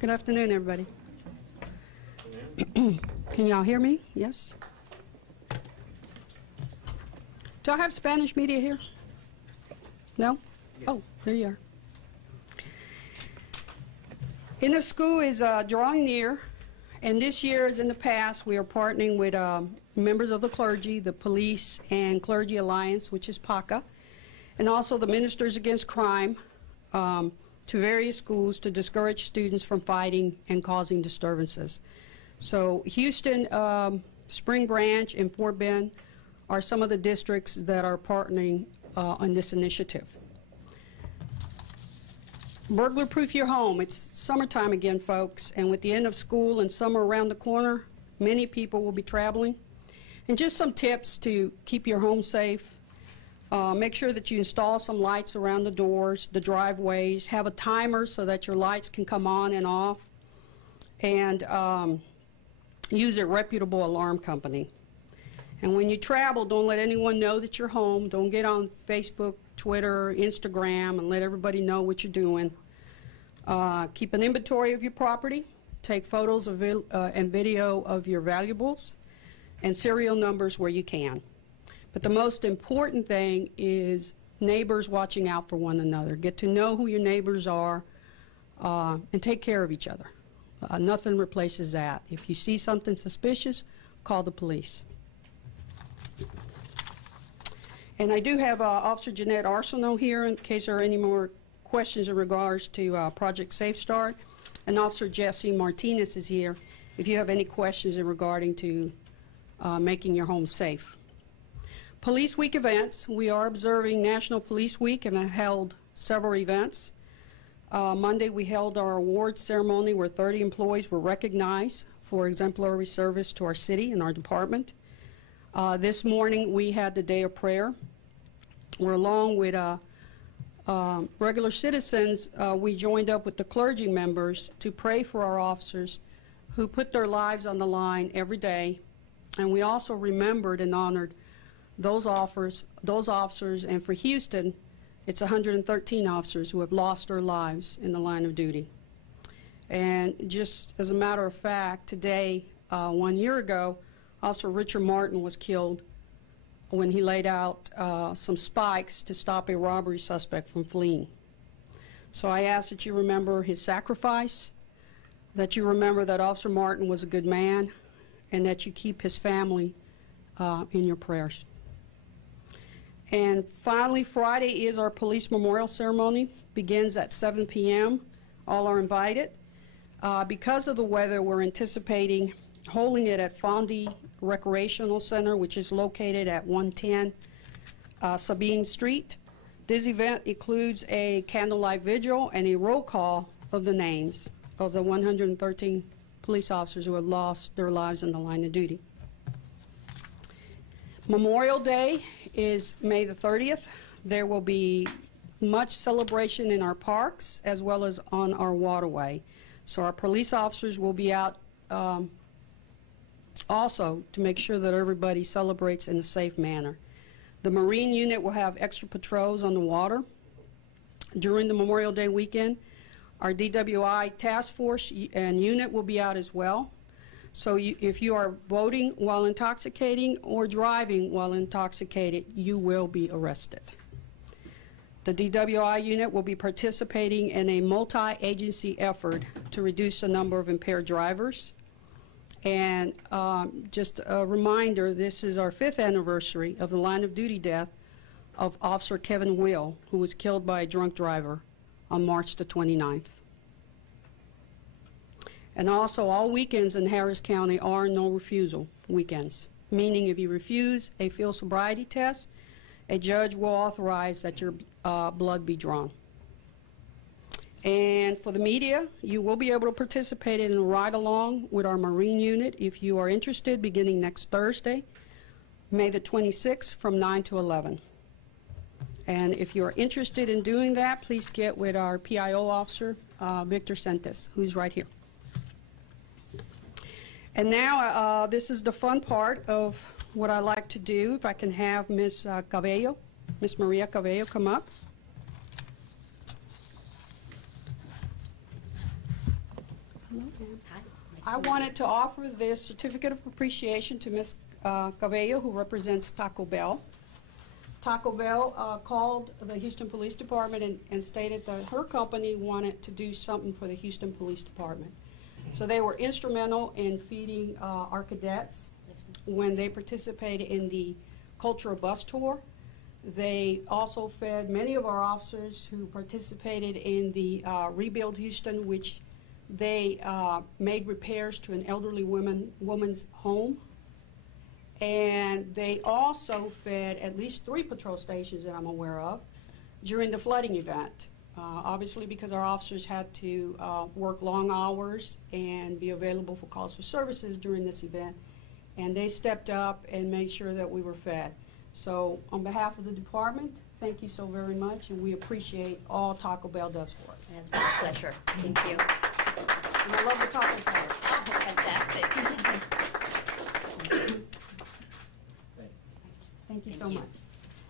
Good afternoon, everybody. Can y'all hear me? Yes? Do I have Spanish media here? No? Yes. Oh, there you are. End of school is drawing near, and this year, as in the past, we are partnering with members of the clergy, the Police and Clergy Alliance, which is PACA, and also the Ministers Against Crime, to various schools to discourage students from fighting and causing disturbances. So Houston, Spring Branch, and Fort Bend are some of the districts that are partnering on this initiative. Burglar-proof your home. It's summertime again, folks, and with the end of school and summer around the corner, many people will be traveling. And just some tips to keep your home safe. Make sure that you install some lights around the doors, the driveways, have a timer so that your lights can come on and off, and use a reputable alarm company. And when you travel, don't let anyone know that you're home. Don't get on Facebook, Twitter, Instagram, and let everybody know what you're doing. Keep an inventory of your property. Take photos of and video of your valuables and serial numbers where you can. But the most important thing is neighbors watching out for one another. Get to know who your neighbors are and take care of each other. Nothing replaces that. If you see something suspicious, call the police. And I do have Officer Jeanette Arsenault here in case there are any more questions in regards to Project Safe Start. And Officer Jesse Martinez is here if you have any questions in regarding to making your home safe. Police Week events. We are observing National Police Week and have held several events. Monday we held our awards ceremony where 30 employees were recognized for exemplary service to our city and our department. This morning we had the day of prayer, where along with regular citizens, we joined up with the clergy members to pray for our officers who put their lives on the line every day. And we also remembered and honored those officers, and for Houston, it's 113 officers who have lost their lives in the line of duty. And just as a matter of fact, today, 1 year ago, Officer Richard Martin was killed when he laid out some spikes to stop a robbery suspect from fleeing. So I ask that you remember his sacrifice, that you remember that Officer Martin was a good man, and that you keep his family in your prayers. And finally, Friday is our police memorial ceremony. Begins at 7 p.m. All are invited. Because of the weather, we're anticipating holding it at Fondy Recreational Center, which is located at 110 Sabine Street. This event includes a candlelight vigil and a roll call of the names of the 113 police officers who have lost their lives in the line of duty. Memorial Day is May the 30th. There will be much celebration in our parks as well as on our waterway. So our police officers will be out also to make sure that everybody celebrates in a safe manner. The Marine unit will have extra patrols on the water during the Memorial Day weekend. Our DWI task force and unit will be out as well. So if you are boating while intoxicating or driving while intoxicated, you will be arrested. The DWI unit will be participating in a multi-agency effort to reduce the number of impaired drivers. And just a reminder, this is our 5th anniversary of the line of duty death of Officer Kevin Will, who was killed by a drunk driver on March the 29th. And also, all weekends in Harris County are no refusal weekends, meaning if you refuse a field sobriety test, a judge will authorize that your blood be drawn. And for the media, you will be able to participate in a ride-along with our Marine unit if you are interested, beginning next Thursday, May the 26th from 9 to 11. And if you are interested in doing that, please get with our PIO officer, Victor Sentes, who's right here. And now this is the fun part of what I like to do. If I can have Ms. Cabello, Ms. Maria Cabello, come up. Hello, ma'am. Hi. I wanted to offer this certificate of appreciation to Ms. Cabello, who represents Taco Bell. Taco Bell called the Houston Police Department and stated that her company wanted to do something for the Houston Police Department. So they were instrumental in feeding our cadets when they participated in the cultural bus tour. They also fed many of our officers who participated in the Rebuild Houston, which they made repairs to an elderly woman's home. And they also fed at least 3 patrol stations that I'm aware of during the flooding event. Obviously, because our officers had to work long hours and be available for calls for services during this event. And they stepped up and made sure that we were fed. So on behalf of the department, thank you so very much, and we appreciate all Taco Bell does for us. It's my pleasure. Thank you. And I love the taco salad. Oh, fantastic. Thank you Thank so you. much.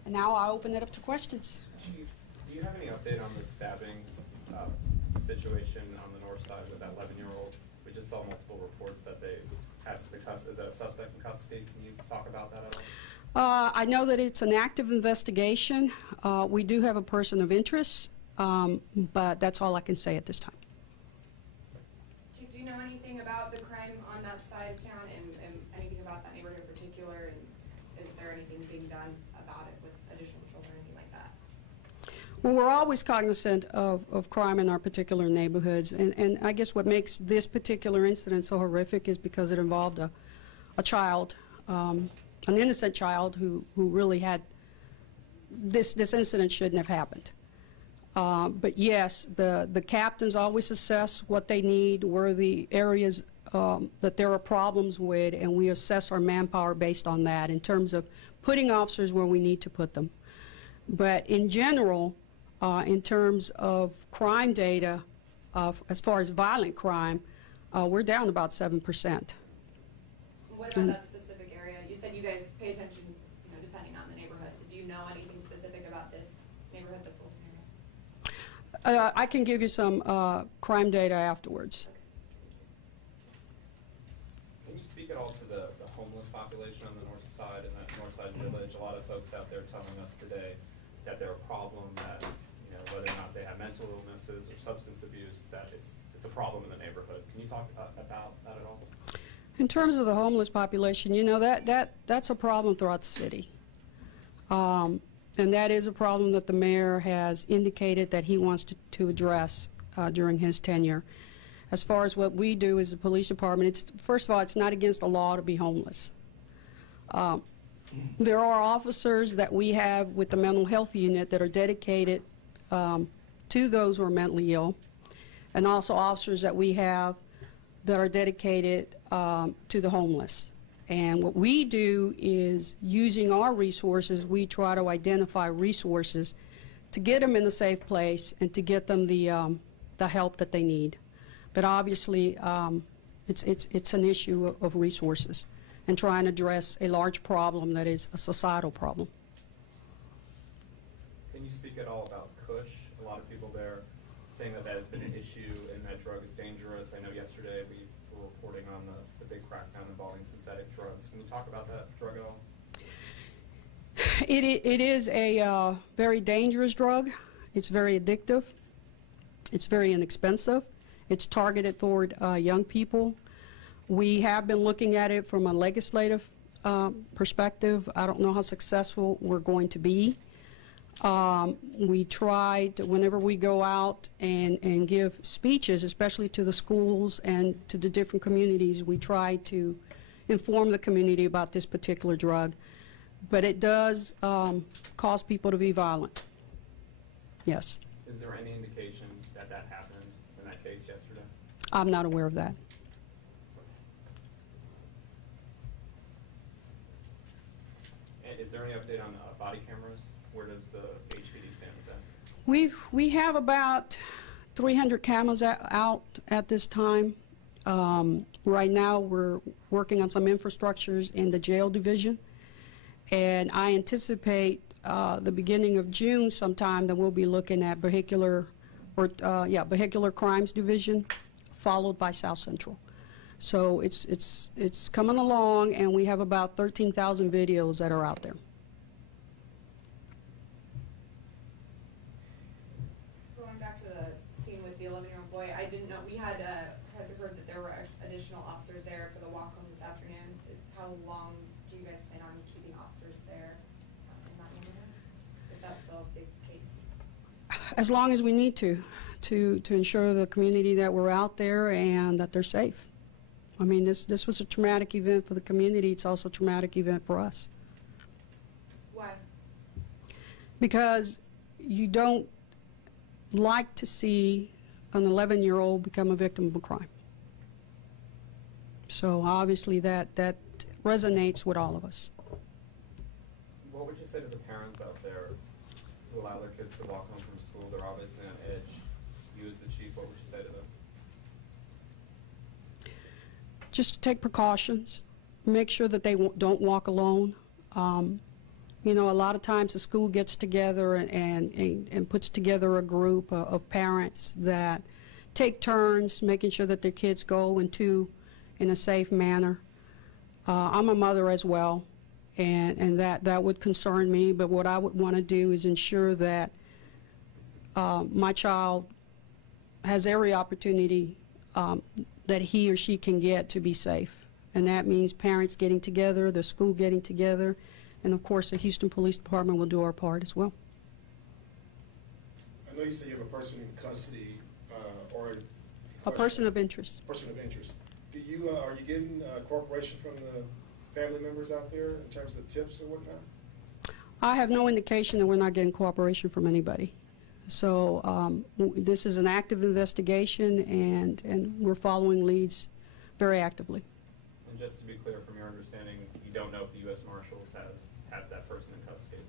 And now I'll open it up to questions. Chief, do you have any update on the stabbing situation on the north side with that 11-year-old? We just saw multiple reports that they had the suspect in custody. Can you talk about that at all? I know that it's an active investigation. We do have a person of interest, but that's all I can say at this time. Chief, do you know anything about the crime on that side of town and anything about that neighborhood in particular? And is there anything being done about it with additional children or anything like that? Well, we're always cognizant of crime in our particular neighborhoods, and I guess what makes this particular incident so horrific is because it involved a child, an innocent child who really had this incident shouldn't have happened. But yes, the captains always assess what they need, where the areas that there are problems with, and we assess our manpower based on that in terms of putting officers where we need to put them. But in general, in terms of crime data, as far as violent crime, we're down about 7%. What about that specific area? You said you guys pay attention, depending on the neighborhood. Do you know anything specific about this neighborhood, the Folsom area? I can give you some crime data afterwards. Can you speak at all to the homeless population on the north side and that north side village? A lot of folks out there telling us today that they're a problem, that whether or not they have mental illnesses or substance abuse, that it's a problem in the neighborhood. Can you talk about that at all? In terms of the homeless population, that's a problem throughout the city. And that is a problem that the mayor has indicated that he wants to address during his tenure. As far as what we do as the police department, first of all, it's not against the law to be homeless. There are officers that we have with the mental health unit that are dedicated to those who are mentally ill, and also officers that we have that are dedicated to the homeless. And what we do is, using our resources, we try to identify resources to get them in a safe place and to get them the help that they need. But obviously, it's an issue of resources and trying to address a large problem that is a societal problem. Can you speak at all about Kush? A lot of people there saying that has been an issue and that drug is dangerous. I know yesterday we were reporting on the big crackdown involving synthetic drugs. Can you talk about that drug at all? It is a very dangerous drug. It's very addictive. It's very inexpensive. It's targeted toward young people. We have been looking at it from a legislative perspective. I don't know how successful we're going to be. We try to, whenever we go out and give speeches, especially to the schools and to the different communities, we try to inform the community about this particular drug. But it does cause people to be violent. Yes. Is there any indication that that happened in that case yesterday? I'm not aware of that. And is there any update on body cameras? Where does the HPD stand with that? We have about 300 cameras out at this time. Right now we're working on some infrastructures in the jail division, and I anticipate the beginning of June sometime that we'll be looking at vehicular crimes division followed by South Central. So it's coming along, and we have about 13,000 videos that are out there. Going back to the scene with the 11-year-old boy, I didn't know, we had heard that there were additional officers there for the walk home this afternoon. How long do you guys plan on keeping officers there in that neighborhood? If that's still a big case? As long as we need to ensure the community that we're out there and that they're safe. I mean, this was a traumatic event for the community. It's also a traumatic event for us. Why? Because you don't like to see an 11-year-old become a victim of a crime. So obviously that resonates with all of us. What would you say to the parents out there who allow their kids to walk home from school? They're obviously on edge. You as the chief, what would you say to them? Just to take precautions, make sure that they don't walk alone. You know, a lot of times the school gets together and puts together a group of parents that take turns making sure that their kids go in a safe manner. I'm a mother as well, and that would concern me, but what I would want to do is ensure that my child has every opportunity that he or she can get to be safe. And that means parents getting together, the school getting together, and of course the Houston Police Department will do our part as well. I know you say you have a person in custody or A person of interest. Person of interest. Do you are you getting cooperation from the family members out there in terms of tips or whatnot? I have no indication that we're not getting cooperation from anybody. So this is an active investigation, and we're following leads very actively. And just to be clear, from your understanding, you don't know if the U.S. Marshals have that person in custody,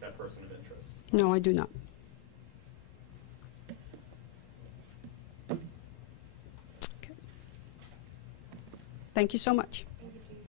that person of interest? No, I do not. Okay. Thank you so much.